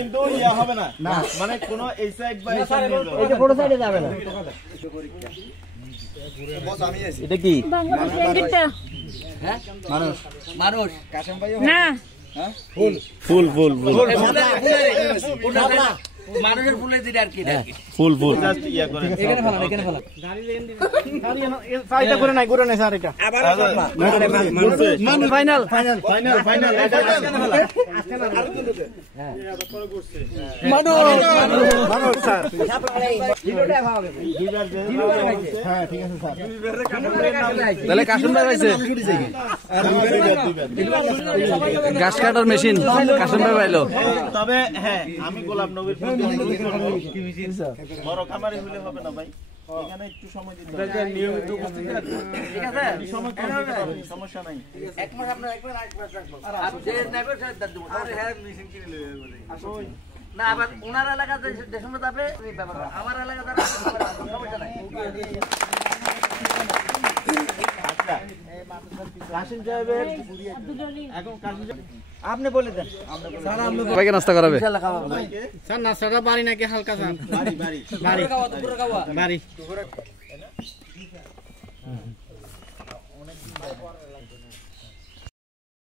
কিন্তু ইয়া হবে না, মানে কোন এই সাইড বা এই সাইড এটা বড় সাইডে যাবে না। এটা কি হ্যাঁ মানুষ মানুষ কাশেম ভাই না ফুল ফুল ফুল ফুল মানুষের ফুলে দিলে আর কি ফুল ফুল জাস্ট ইয়া করে এখানে ফেলান এখানে ফেলান সাইডটা করে নাই করে নাই স্যার এটা আবার ফাইনাল ফাইনাল ফাইনাল এটা মানুষ স্যার জিরোটা ভাবে হ্যাঁ ঠিক আছে স্যার তাহলে কাশিম ভাই পাইছে গাছ কাটার মেশিন কাশিম ভাই পাইলো। তবে হ্যাঁ আমি গোলাম নবীর প্রতি অনুরোধ করব, বড় খামারে হলে হবে না ভাই, এখানে একটু সময় দিতে হবে, নিয়মিত উপস্থিত থাকতে হবে। ঠিক আছে সময় করে দিতে হবে, সমস্যা নাই। এক মাস আপনার এক মাস রাখবো আর যে নেবে সে দাঁত দেবো আরে হ্যাঁ মেশিন কিনে লয়ে বলে না আবার ওনার এলাকাতে যে সময় যাবে এই ব্যাপার না। আমার এলাকা দ্বারা সমস্যা নাই। আচ্ছা কাশিম সাহেবের এখন কাশিম আপনি বলে দেন সবাইকে নাস্তা করাবে। স্যার নাস্তাটা বাড়ি নাকি হালকা স্যার বাড়ি বাড়ি বাড়ি খাওয়া দুপুরে খাওয়া বাড়ি